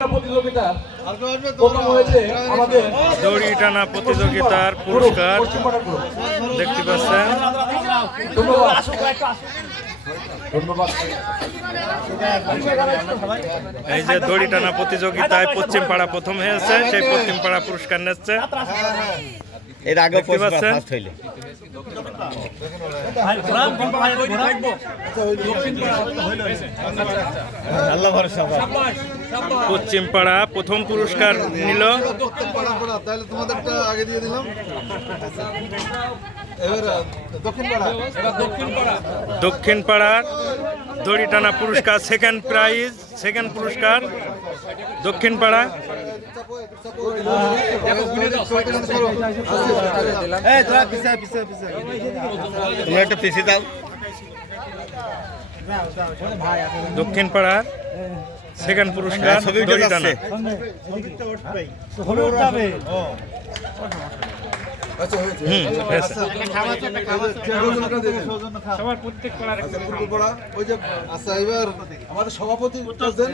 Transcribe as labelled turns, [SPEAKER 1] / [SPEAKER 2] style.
[SPEAKER 1] প্রতিযোগিতা প্রথম হয়েছে আমাদের
[SPEAKER 2] দড়ি টানা প্রতিযোগিতার পুরস্কার। দেখতে পাচ্ছেন। এই যে দড়ি টানা প্রতিযোগিতায় পশ্চিম পাড়া প্রথম হয়েছে সেই পশ্চিম পাড়া পুরস্কার নিচ্ছে।
[SPEAKER 3] এর আগে
[SPEAKER 2] দেখতে পাচ্ছেন?
[SPEAKER 3] আল্লাহ ভরসা ভাই।
[SPEAKER 2] পশ্চিম পাড়া প্রথম পুরস্কার নিল।
[SPEAKER 4] দক্ষিণ পাড়া পাড়া তাহলে তোমাদেরটা আগে দিয়ে দিলাম। দক্ষিণ
[SPEAKER 2] পাড়ার দড়ি টানা পুরস্কার সেকেন্ড প্রাইজ সেকেন্ড পুরস্কার দক্ষিণ পাড়া
[SPEAKER 3] একটা পিছিয়ে দাও।
[SPEAKER 2] দক্ষিণ পাড়ার সেকেন্ড পুরস্কার
[SPEAKER 3] হ্যাঁ, ছবি উঠে
[SPEAKER 2] দড়ি টানা
[SPEAKER 3] যাচ্ছে।
[SPEAKER 4] আচ্ছা
[SPEAKER 2] হুম হয়েছে।
[SPEAKER 4] সবার প্রত্যেক পাড়ার পূর্ব পাড়া ওই যে আচ্ছা এবার আমাদের সভাপতি উত্তর দেন